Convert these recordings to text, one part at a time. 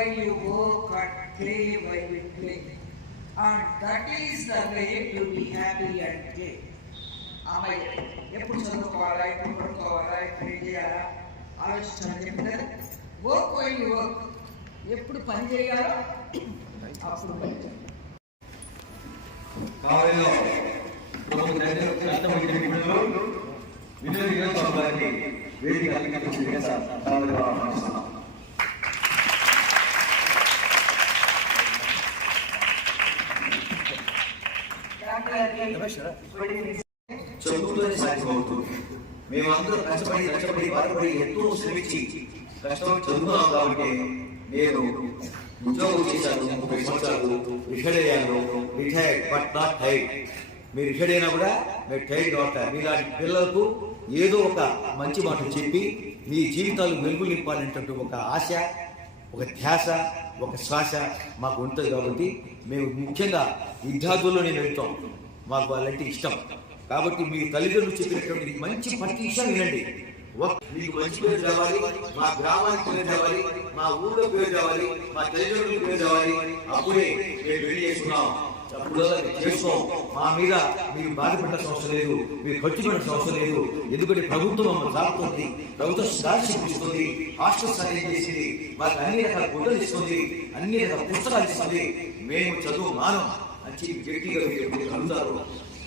but play while we play. And that is the way to be happy and gay. ఆమె ఎప్పుడు చదువుకోవాలా ఎప్పుడు పడుకోవాలా ఎప్పుడు ఏం చేయాలా? ఆలోచించాలని చెప్పి కదా వర్క్ వైల్ వర్క్ ఎప్పుడు పని చేయాలో? అప్పుడు పని చేయాలి. కావలిలో వేదిక అలంకరించిందిగా ఆహ్వానిస్తున్నాం. చదువుతోనే సాధ్యమవుతుంది. మేమందరూ కష్టపడి కష్టపడి బాధపడి ఎంతో శ్రమించి కష్టం చదువుతున్నాం కాబట్టి నేను ఉద్యోగం చేశాను ముప్పై సంవత్సరాలు రిటైర్ అయ్యాను. Retired but not tired. మీరు రిటైర్డ్ అయినా కూడా మీరు టైర్డ్ అవుతారు. మీలాంటి పిల్లలకు ఏదో ఒక మంచి మాట చెప్పి మీ జీవితాలు వెలుగు నింపాలనేటువంటి ఒక ఆశ ఒక ధ్యాస ఒక శ్వాస మాకు ఉంటుంది కాబట్టి మేము ముఖ్యంగా విద్యార్థుల్లో నేను వెళ్తాం. మాకు వాళ్ళంటే ఇష్టం. కాబట్టి మీ తల్లిదండ్రులు చెప్పినటువంటి మంచి ప్రతి ఇష్టం వినండి. మీకు మంచి పేరు రావాలి మా గ్రామానికి పేరు రావాలి మా ఊళ్ళో పేరు రావాలి మా తల్లిదండ్రులకు పేరు రావాలి. అప్పుడే మేము పెళ్ళి చేసుకున్నాం. అప్పుడు చేసుకోం. మా మీద మీరు బాధపడాల్సిన అవసరం లేదు మీరు ఖర్చు పెట్టాల్సిన అవసరం లేదు. ఎందుకంటే ప్రభుత్వం మమ్మల్ని సాగుతుంది ప్రభుత్వం స్కాలర్షిప్ ఇస్తుంది హాస్టల్ సహాయం చేసింది మాకు అన్ని రకాల గుడ్డలు ఇస్తుంది అన్ని రకాల పుస్తకాలు ఇస్తుంది. మేము చదువు మానం. మంచి వ్యక్తిగా మీరు ఎప్పుడైతే అడుగుతారో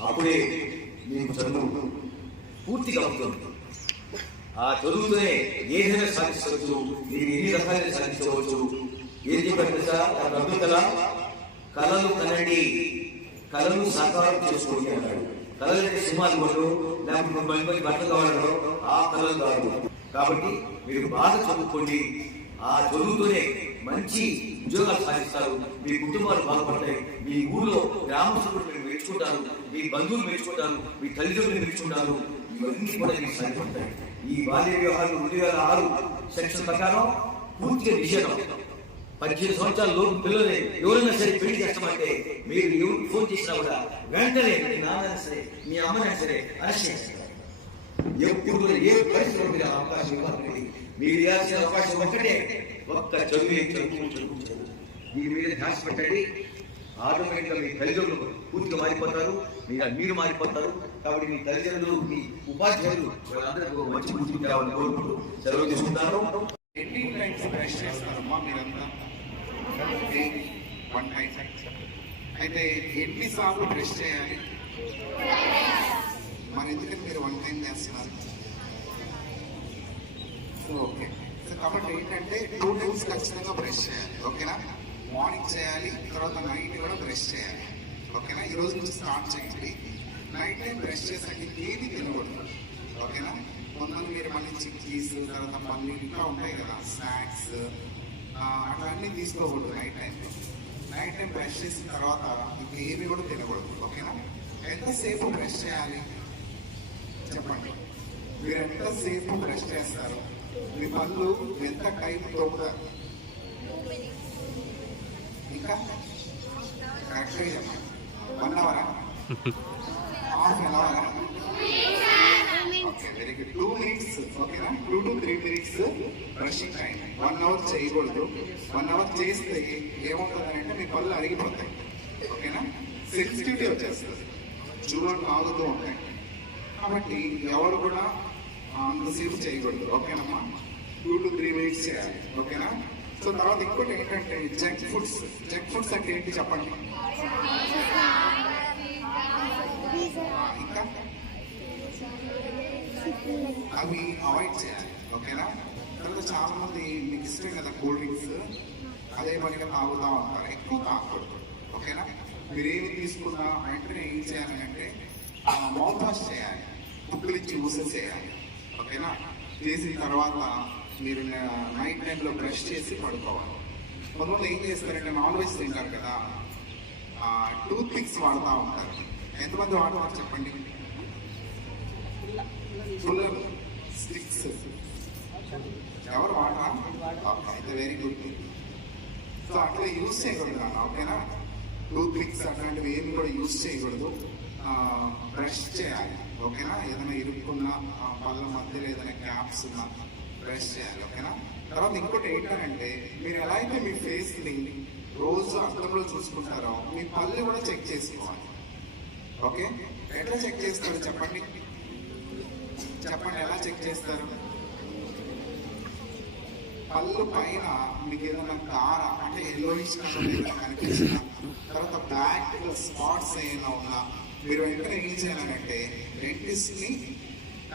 అప్పుడే మీకు చదువు పూర్తిగా అవుతుంది. ఆ చదువుతూనే ఏదైనా సాధించవచ్చు. మీరు ఎన్ని రకాలుగా సాధించవచ్చు? ఏం చెప్పండి సార్? నాకు కళలు కనండి కళలు సాకారం చేసుకోండి అన్నాడు. కళలు అంటే సింహాలు కొట్టు లేకపోతే మంచి మంచి బట్టలు కావాలన్నాడు ఆ కళలు కాదు. కాబట్టి మీరు బాగా చదువుకోండి. ఆ చదువుతూనే మంచి ఉద్యోగాలు సాధిస్తారు. మీ కుటుంబాలు బాగుపడతాయి. మీ ఊళ్ళో గ్రామస్తులు మీరు మెచ్చుకుంటారు. మీ బంధువులు మెచ్చుకుంటారు. మీ తల్లిదండ్రులు మెచ్చుకుంటారు. ఇవన్నీ కూడా మీకు సరిపడతాయి ఈ బాల్య వివాహాలు రెండు వేల ఆరు సెక్షన్ ప్రకారం పూర్తిగా నిషేధం. పద్దెనిమిది సంవత్సరాల లోపు పిల్లల్ని ఎవరైనా సరే పెళ్ళి చేస్తామంటే మీరు ఎవరు ఫోన్ చేసినా కూడా వెంటనే మీ నాన్న సరే మీ అమ్మనే సరే అరెస్ట్ చేస్తారు. ఎప్పుడు ఏ పరిస్థితిలో మీరు అవకాశం ఇవ్వాలి మీరు ఇవ్వాల్సిన అవకాశం ఒక్కటే. ఒక్క చదువు చదువు చదువు చదువు దీని మీద ధ్యాస పెట్టండి. ఆటోమేటిక్గా మీ తల్లిదండ్రులు పూర్తిగా మారిపోతారు. మీరు మీరు మారిపోతారు. కాబట్టి మీ తల్లిదండ్రులు మీ ఉపాధ్యాయులు వాళ్ళందరికీ ఒక మంచి గుర్తు కావాలని కోరుకుంటూ సెలవు తీసుకుంటాను. ఎన్ని టైమ్స్ బ్రష్ చేస్తారమ్మా మీరంతా? వన్ అయితే ఎన్నిసార్లు బ్రష్ చేయాలి? మరి ఎందుకని మీరు వన్ టైం చేస్తున్నారు? ఓకే సో కాబట్టి ఏంటంటే టూ టైమ్స్ ఖచ్చితంగా బ్రష్ చేయాలి. ఓకేనా మార్నింగ్ చేయాలి తర్వాత నైట్ కూడా బ్రష్ చేయాలి. ఓకేనా ఈ రోజు నుంచి స్టార్ట్ చేయండి. నైట్ టైం బ్రష్ చేసాక ఏది తినకూడదు. ఓకేనా కొంతమంది మీరు మళ్ళీ చిక్కీస్ తర్వాత మళ్ళీ ఇంకా ఉంటాయి కదా స్నాక్స్ అట్లన్నీ తీసుకోకూడదు night time night time brush చేసిన తర్వాత ఇంకా కూడా తినకూడదు. ఓకేనా ఎంతసేపు బ్రష్ చేయాలి? చెప్పండి. మీరు ఎంతసేపు బ్రష్ చేస్తారు? మీ పళ్ళు ఎంత టైం తోపుతారు? ఇంకా? కరెక్ట్గా చెప్పండి. వన్ అవరా? హాఫ్ అన్ అవరా? Okay very good. Two minutes ఓకేనా? Two to three minutes brushing time. One hour చేయకూడదు. వన్ అవర్ చేస్తే ఏమవుతుంది అంటే మీ పళ్ళు అరిగిపోతాయి. ఓకేనా? సెన్సిటివిటీ వచ్చేస్తుంది. చూడండి ఆగుతూ ఉంటాయి. కాబట్టి ఎవరు కూడా అంతసేపు చేయకూడదు. ఓకేనమ్మా టూ టు త్రీ మినిట్స్ చేయాలి. ఓకేనా? సో తర్వాత ఇంకోటి ఏంటంటే జంక్ ఫుడ్స్ జంక్ ఫుడ్స్ అంటే ఏంటి చెప్పండి? ఇంకా? అవి అవాయిడ్ చేయాలి. ఓకేనా? తర్వాత చాలా మంది మీకు ఇష్టం కదా కూల్ డ్రింక్స్ అదే పనిగా తాగుతా ఉంటారు. ఎక్కువ తాగకూడదు. ఓకేనా? మీరు ఏమి తీసుకున్నా వెంటనే ఏం చేయాలి అంటే మౌత్ వాష్ చేయాలి. పుక్కులిచ్చి ఊసేసేయాలి ఓకేనా? చేసిన తర్వాత మీరు నైట్ టైంలో బ్రష్ చేసి పడుకోవాలి. కొంతమంది ఏం చేస్తారంటే నాన్ వెజ్ తింటారు కదా టూత్ పిక్స్ వాడుతూ ఉంటారు. ఎంతమంది వాడతారు చెప్పండి? పుల్లలు స్టిక్స్. ఎవరు వాడరా? అయితే వెరీ గుడ్. సో అట్లా యూజ్ చేయకూడదు ఓకేనా? టూత్ పిక్స్ అట్లాంటివి ఏమి కూడా యూజ్ చేయకూడదు. బ్రష్ చేయాలి. ఓకేనా? ఏదైనా ఇరుక్కున్నా ఆ, పళ్ళ మధ్యలో ఏదైనా గ్యాప్స్ ఉన్నా బ్రష్ చేయాలి ఓకేనా? తర్వాత ఇంకోటి ఏంటంటే మీరు ఎలా అయితే మీ ఫేస్ని రోజు అద్దంలో చూసుకుంటారో మీ పళ్ళు కూడా చెక్ చేసుకోవాలి. ఓకే? ఎట్లా చెక్ చేస్తారు చెప్పండి? చెప్పండి ఎలా చెక్ చేస్తారు? పళ్ళు పైన మీకు ఏదైనా కార? అంటే ఎల్లోయిష్ కలర్ కనిపించిన తర్వాత బ్లాక్ స్పాట్స్ ఏమైనా ఉన్నా మీరు వెంటనే ఏం చేయాలంటే డెంటిస్ట్ని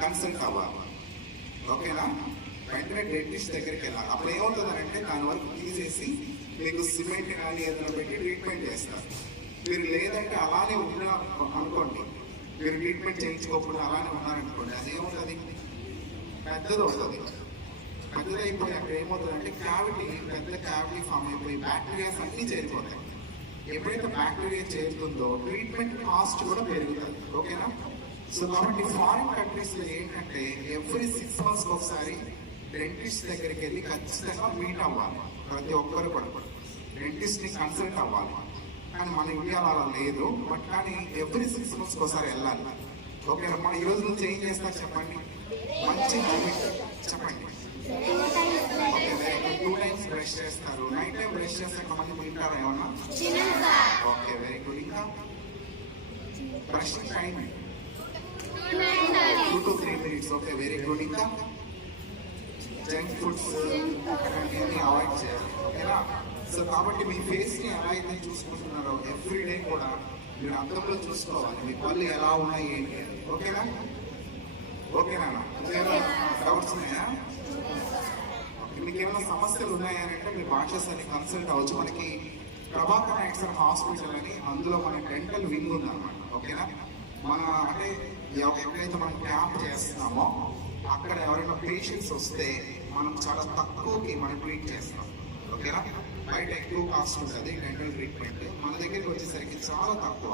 కన్సల్ట్ అవ్వాలి. ఓకేనా? వెంటనే డెంటిస్ట్ దగ్గరికి వెళ్ళాలి. అప్పుడు ఏమవుతుందంటే దాని వరకు తీసేసి మీకు సిమెంట్ కానీ ఏదైనా పెట్టి ట్రీట్మెంట్ చేస్తారు. మీరు లేదంటే అలానే ఉన్నా అనుకోండి. మీరు ట్రీట్మెంట్ చేయించుకోకుండా అలానే ఉన్నారనుకోండి అదేమవుతుంది పెద్దది అవుతుంది పెద్దది అయిపోయి అక్కడ ఏమవుతుందంటే క్యావిటీ పెద్ద క్యావిటీ ఫామ్ అయిపోయి బ్యాక్టీరియాస్ అన్ని చేరిపోతాయి. ఎప్పుడైతే బ్యాక్టీరియా చేరుతుందో ట్రీట్మెంట్ కాస్ట్ కూడా పెరుగుతుంది. ఓకేనా? సో కాబట్టి ఫారిన్ కంట్రీస్లో ఏంటంటే ఎవ్రీ సిక్స్ మంత్స్ ఒకసారి డెంటిస్ట్ దగ్గరికి వెళ్ళి ఖచ్చితంగా మీట్ అవ్వాలి. ప్రతి ఒక్కరు కూడా. డెంటిస్ట్ని కన్సల్ట్ అవ్వాలి. కానీ మన ఇండియాలో అలా లేదు. బట్ కానీ ఎవ్రీ సిక్స్ మంత్స్ ఒకసారి వెళ్ళాలి. ఓకేనా? మనం ఈ రోజు నుంచి ఏం చేస్తారు చెప్పండి? మంచి హ్యాబిట్ చెప్పండి. టూ టైమ్స్ బ్రష్ చేస్తారు. నైట్ టైం బ్రష్ చేస్తే మంది తింటారా ఏమన్నా ఓకే వెరీ గుడ్ ఇంకా? Brush time two to three minutes okay very good ఇంకా? జంక్ ఫుడ్స్ అట్లాంటివన్నీ అవాయిడ్ చేయాలి. ఓకేనా? సో కాబట్టి మీ ఫేస్ని ఎలా అయితే చూసుకుంటున్నారో ఎవ్రీ డే కూడా మీరు అద్దంలో చూసుకోవాలి. మీ పళ్ళు ఎలా ఉన్నాయి ఏంటి అని. ఓకేనా? ఓకేనా ఇంకేమైనా డౌట్స్ ఉన్నాయా? ఓకే, మీకు ఏమైనా సమస్యలు ఉన్నాయంటే మీరు భాషస్ కన్సల్ట్ అవ్వచ్చు. మనకి ప్రభాకర్ ఎక్సర్ హాస్పిటల్ అని అందులో మన డెంటల్ వింగ్ ఉందన్నమాట. ఓకేనా? మన అంటే ఎప్పుడైతే మనం క్యాంప్ చేస్తున్నామో అక్కడ ఎవరైనా పేషెంట్స్ వస్తే మనం చాలా తక్కువకి మనం ట్రీట్ చేస్తాం. ఓకేనా? బయట ఎక్కువ కాస్ట్ ఉంటుంది డెంటల్ ట్రీట్మెంట్ మన దగ్గరికి వచ్చేసరికి చాలా తక్కువ.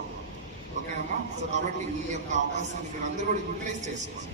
ఓకేనమ్మా? సో కాబట్టి ఈ యొక్క అవకాశాన్ని మీరు అందరూ కూడా యూటిలైజ్ చేసుకోండి.